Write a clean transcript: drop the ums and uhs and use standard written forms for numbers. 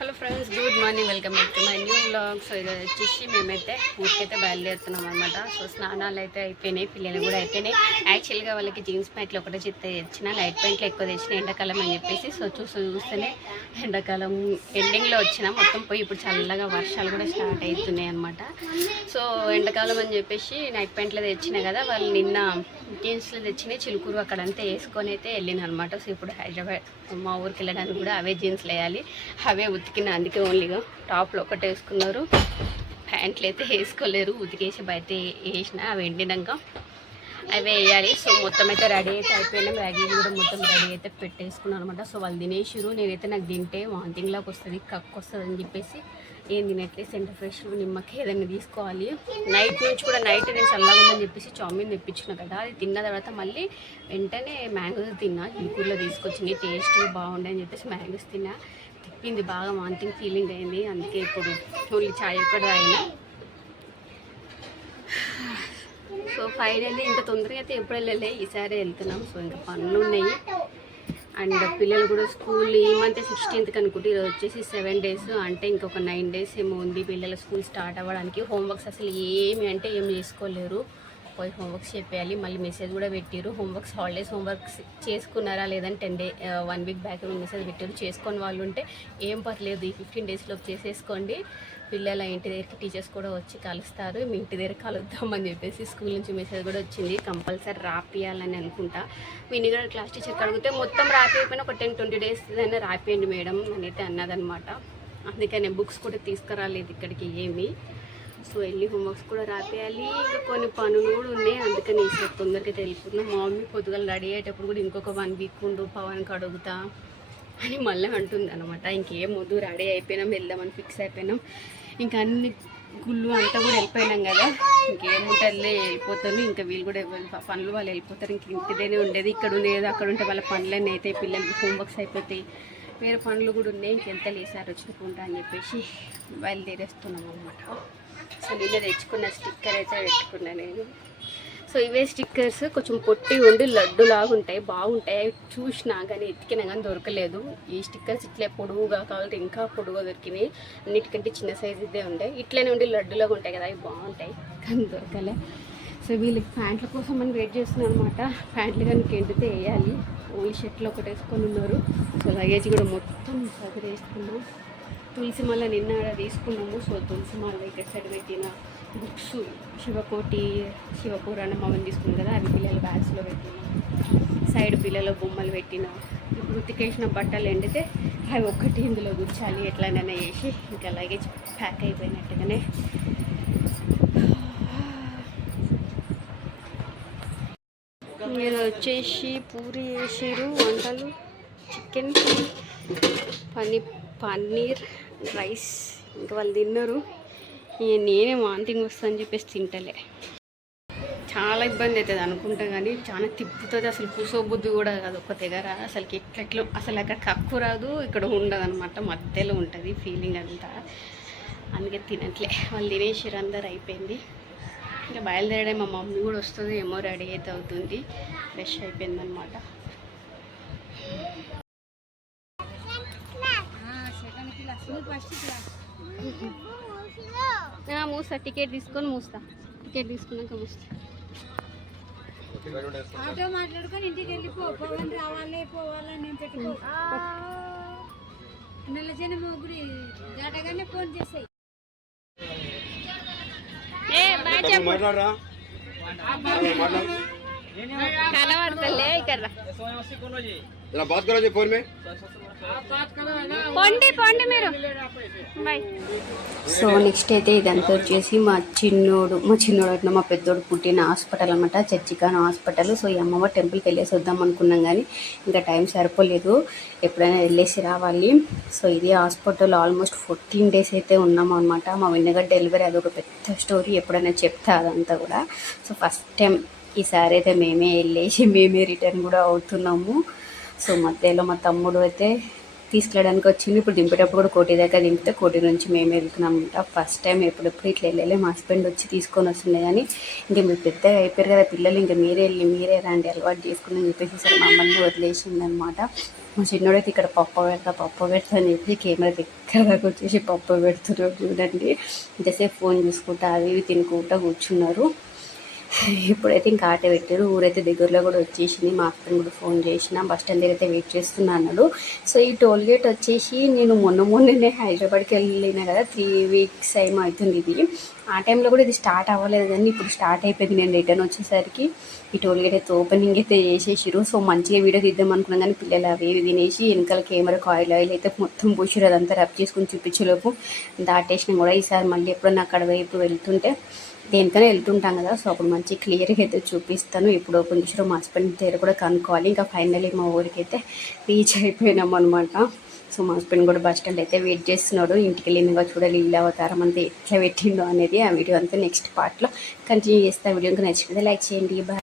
Hello friends, good morning. Welcome back to my new vlog. So ఇది వచ్చేసి మేమైతే ఊరికైతే బయలుదేరుతున్నాం అనమాట. సో స్నానాలు అయితే అయిపోయినాయి, పిల్లలు కూడా అయిపోయినాయి. యాక్చువల్గా వాళ్ళకి జీన్స్ ప్యాంట్లు ఒకటే తెచ్చిన, లైట్ ప్యాంట్లు ఎక్కువ తెచ్చిన ఎండాకాలం అని చెప్పేసి. సో చూస్తూనే ఎండాకాలం ఎండింగ్లో వచ్చిన మొత్తం పోయి ఇప్పుడు చల్లగా వర్షాలు కూడా స్టార్ట్ అవుతున్నాయి అనమాట. సో ఎండాకాలం అని చెప్పేసి నైట్ ప్యాంట్లు తెచ్చిన కదా, వాళ్ళు నిన్న జీన్స్లో తెచ్చిన చిలుకూరు అక్కడంతా వేసుకొని అయితే వెళ్ళిన అనమాట. సో ఇప్పుడు హైదరాబాద్ మా ఊరికి వెళ్ళడానికి కూడా అవే జీన్స్లు వేయాలి, అవే ఉతికిన. అందుకే ఓన్లీగా టాప్లో ఒకటి వేసుకున్నారు, ప్యాంట్లు అయితే వేసుకోలేరు. ఉతికేసి బయట వేసిన అవి ఎండినాక అవే వేయాలి. సో మొత్తం అయితే రెడీ అయితే అయిపోయినా, బ్యాగేజ్ కూడా మొత్తం రెడీ అయితే పెట్టేసుకున్నాను అనమాట. సో వాళ్ళు తినేసిరు, నేనైతే నాకు తింటే వాంతింగ్ లాగా వస్తుంది, కక్కు వస్తుంది అని చెప్పేసి ఏం తినట్లేదు. సెంటర్ ఫ్రెష్ నిమ్మకి ఏదైనా తీసుకోవాలి. నైట్ నుంచి కూడా నైట్ నేను చల్లగా ఉందని చెప్పేసి చామిన్ తెప్పించిన కదా, అది తిన్న తర్వాత మళ్ళీ వెంటనే మ్యాంగోస్ తిన్నా. చిలుకూరులో తీసుకొచ్చింది, టేస్ట్ బాగుండే అని చెప్పేసి మ్యాంగోస్ తిన్నా. తిప్పింది బాగా, వాంతింగ్ ఫీలింగ్ అయింది. అందుకే ఇప్పుడు ఓన్లీ చాయ్ ఒక్కటి తాగినా. సో ఫైనల్లీ ఇంత తొందరగా అయితే ఎప్పుడు వెళ్ళలే, ఈసారి వెళ్తున్నాం. సో ఇంకా పనులు ఉన్నాయి. అండ్ పిల్లలు కూడా స్కూల్ ఈ మంత్ 16th అనుకుంటే, ఈరోజు వచ్చేసి 7 days, అంటే ఇంకొక 9 days ఏమో ఉంది పిల్లల స్కూల్ స్టార్ట్ అవ్వడానికి. హోంవర్క్స్ అసలు ఏమి అంటే ఏం చేసుకోలేరు, పోయి హోంవర్క్స్ చెప్పేయాలి. మళ్ళీ మెసేజ్ కూడా పెట్టారు, హోంవర్క్స్ హాలిడేస్ హోంవర్క్స్ చేసుకున్నారా లేదని 1 week బ్యాక్ మెసేజ్ పెట్టారు. చేసుకొని వాళ్ళు ఉంటే ఏం పర్లేదు, ఈ 15 daysలో చేసేసుకోండి. పిల్లల ఇంటి దగ్గరికి టీచర్స్ కూడా వచ్చి కలుస్తారు, మీ ఇంటి దగ్గర కలుద్దామని చెప్పేసి స్కూల్ నుంచి మెసేజ్ కూడా వచ్చింది. కంపల్సరీ రాపియాలని అనుకుంటా. వినిగడ క్లాస్ టీచర్కి అడిగితే మొత్తం రాపిపోయినా ఒక 10-20 days అయినా రాపియండి మేడం అని అయితే అన్నదనమాట. అందుకని బుక్స్ కూడా తీసుకురాలేదు ఇక్కడికి ఏమి. సో వెళ్ళి హోంవర్క్స్ కూడా రాపేయాలి, ఇంకా కొన్ని పనులు కూడా ఉన్నాయి. అందుకని ఈసారి తొందరగా వెళ్ళిపోతున్నాం. మా మమ్మీ పొద్దుగా రెడీ అయ్యేటప్పుడు కూడా ఇంకొక 1 week ఉండు పవన్కి అడుగుతా అని మళ్ళీ అంటుంది అనమాట. ఇంకేం వద్దు, రెడీ అయిపోయినాం, వెళ్దామని ఫిక్స్ అయిపోయినాం. ఇంకా అన్ని గుళ్ళు అంతా కూడా వెళ్ళిపోయినాం కదా, ఇంకేముంటుందిలే వెళ్ళిపోతాను. ఇంకా వీళ్ళు కూడా పనులు వాళ్ళు వెళ్ళిపోతారు, ఇంక ఇంటిదేనే ఉండేది. ఇక్కడ ఉండేది అక్కడ ఉంటే వాళ్ళ పనులన్నీ అయితే పిల్లలకి హోంవర్క్స్ అయిపోతాయి, వేరే పనులు కూడా ఉన్నాయి. ఇంకెంత లేసారు వచ్చినకుంటా అని చెప్పేసి బయలుదేరేస్తున్నాం అనమాట. సో నిన్న తెచ్చుకున్న స్టిక్కర్ అయితే పెట్టుకున్నా నేను. సో ఇవే స్టిక్కర్స్ కొంచెం పొట్టి ఉండి లడ్డు లాగా ఉంటాయి, బాగుంటాయి. చూసినా కానీ ఎతికినా కానీ దొరకలేదు. ఈ స్టిక్కర్స్ ఇట్లే పొడుగుగా కావాలంటే ఇంకా పొడుగుగా దొరికినాయి, అన్నిటికంటే చిన్న సైజు ఇదే ఉంటాయి. ఇట్లనే ఉండి లడ్డులాగా ఉంటాయి కదా, అవి బాగుంటాయి కానీ దొరకలే. సో వీళ్ళకి ప్యాంట్ల కోసం మనం వెయిట్ చేస్తున్నాం అనమాట. ప్యాంట్లు కానీ ఎండితే వేయాలి, ఓన్లీ షర్ట్లు ఒకటి వేసుకొని ఉన్నారు. సో లగేజ్ కూడా మొత్తం సగరేసుకున్నాం. తులసి మాల నిన్న తీసుకున్నాము. సో తులసి మాల ఇక్కడ సైడ్ పెట్టిన బుక్స్, శివకోటి శివపురాణం అవన్నీ తీసుకున్నాం కదా, అవి పిల్లల బ్యాగ్స్లో పెట్టిన, సైడ్ పిల్లల బొమ్మలు పెట్టిన. ఇప్పుడు ఉతికేసిన బట్టలు ఎండితే అవి ఒక్కటి ఇందులో గుచ్చాలి, ఎట్లనైనా చేసి ఇంకా లగేజ్ ప్యాక్ అయిపోయినట్టుగానే. నేను వచ్చేసి పూరి చేసారు వంటలు, చికెన్, పన్నీర్ రైస్. ఇంకా వాళ్ళు తిన్నారు, నేనే వాంతింగ్ వస్తుందని చెప్పేసి తింటలే. చాలా ఇబ్బంది అవుతుంది అనుకుంటా కానీ చాలా తిప్పుతుంది. అసలు కూసోబుద్ధి కూడా కాదు ఒక దగ్గర, అసలుకి ఎట్లెట్లో అసలు అక్కడ కక్కు రాదు, ఇక్కడ ఉండదు అనమాట, మధ్యలో ఉంటుంది ఫీలింగ్ అంతా. అందుకే తినట్లే. వాళ్ళు తినేసారు, అందరు అయిపోయింది. ఇంకా బయలుదేరడే మా మమ్మీ కూడా వస్తుంది ఏమో, రెడీ అయితే అవుతుంది, ఫ్రెష్ అయిపోయింది అనమాట. మూస్తా, టికెట్ తీసుకొని మూస్తా, టికెట్ తీసుకున్నాక మూస్తా. ఆటో మాట్లాడుకొని ఇంటికి వెళ్ళిపో, పవన్ రావాలి పోవాలని పెట్టుకో. నెలజన మొగుడి దాటగానే ఫోన్ చేసాయి. కనబడతలే ఇక్కడ మీరు. సో నెక్స్ట్ అయితే ఇదంతా వచ్చేసి మా చిన్నోడు అంటే మా పెద్దోడు పుట్టిన హాస్పిటల్ అనమాట, చర్చికాన్ హాస్పిటల్. సో ఈ అమ్మవారి టెంపుల్కి వెళ్ళేసి వద్దాం అనుకున్నాం కానీ ఇంకా టైం సరిపోలేదు, ఎప్పుడైనా వెళ్ళేసి రావాలి. సో ఇది హాస్పిటల్ ఆల్మోస్ట్ 14 days అయితే ఉన్నాము అనమాట. మా విన్నగడ్డ డెలివరీ అదొక పెద్ద స్టోరీ, ఎప్పుడైనా చెప్తా అదంతా కూడా. సో ఫస్ట్ టైం ఈసారి అయితే మేమే వెళ్ళేసి మేమే రిటర్న్ కూడా అవుతున్నాము. సో మధ్యలో మా తమ్ముడు అయితే తీసుకెళ్ళడానికి వచ్చింది. ఇప్పుడు దింపేటప్పుడు కూడా కోటి దగ్గర దింపితే కోటి నుంచి మేమే వెళ్తున్నామంట. ఫస్ట్ టైం ఎప్పుడెప్పుడు ఇట్లా వెళ్ళలే, మా హస్బెండ్ వచ్చి తీసుకొని వస్తుండే కానీ ఇంకా మీరు పెద్దగా అయిపోయారు కదా పిల్లలు, ఇంకా మీరే వెళ్ళి మీరే రండి అలవాటు చేసుకుని చెప్పేసి సరే మమ్మల్ని వదిలేసింది అనమాట. మా చిన్నోడైతే ఇక్కడ పప్పు పెడతా అని చెప్పి కెమెరా దగ్గర దాకా వచ్చేసి పప్పు పెడుతున్నారు చూడండి. ఇంతసేపు ఫోన్ చూసుకుంటా అవి ఇవి తినుకుంటా కూర్చున్నారు. ఇప్పుడైతే ఇంకా ఆట పెట్టారు. ఊరైతే దగ్గరలో కూడా వచ్చేసింది. మా హస్బెండ్ కూడా ఫోన్ చేసిన బస్ స్టాండ్ దగ్గర అయితే వెయిట్ చేస్తున్నా అన్నాడు. సో ఈ టోల్ గేట్ వచ్చేసి నేను మొన్ననే హైదరాబాద్కి వెళ్ళినా కదా, 3 వీక్స్ ఏమో అవుతుంది ఇది. ఆ టైంలో కూడా ఇది స్టార్ట్ అవ్వలేదు, కానీ ఇప్పుడు స్టార్ట్ అయిపోయింది. నేను రిటర్న్ వచ్చేసరికి ఈ టోల్ గేట్ అయితే ఓపెనింగ్ అయితే చేసేసారు. సో మంచిగా వీడియో తీద్దాం అనుకున్నాం, కానీ పిల్లలు అవి ఇవి తినేసి వెనకాల కెమెరా ఆయిల్ అయితే మొత్తం పూసిరు. అదంతా రబ్ చేసుకుని చూపించేలోపు దాటేసినా కూడా. ఈసారి మళ్ళీ ఎప్పుడన్నా అక్కడ వైపు వెళ్తుంటే దేనికైనా వెళ్తుంటాం కదా, సో అప్పుడు మంచి క్లియర్గా అయితే చూపిస్తాను. ఇప్పుడు ఓపెన్ చేసారు. మా హస్బెండ్ దగ్గర కూడా కనుక్కోవాలి. ఇంకా ఫైనల్లీ మా ఊరికి అయితే రీచ్ అయిపోయినాం అనమాట. సో మా హస్బెండ్ కూడా బస్ స్టాండ్ అయితే వెయిట్ చేస్తున్నాడు. ఇంటికి వెళ్ళిందిగా చూడాలి ఇల్లు అవతారం అంతా ఎట్లా పెట్టిండో అనేది. ఆ వీడియో అంతా నెక్స్ట్ పార్ట్లో కంటిన్యూ చేస్తా. వీడియో ఇంకా నచ్చితే లైక్ చేయండి. బాయ్.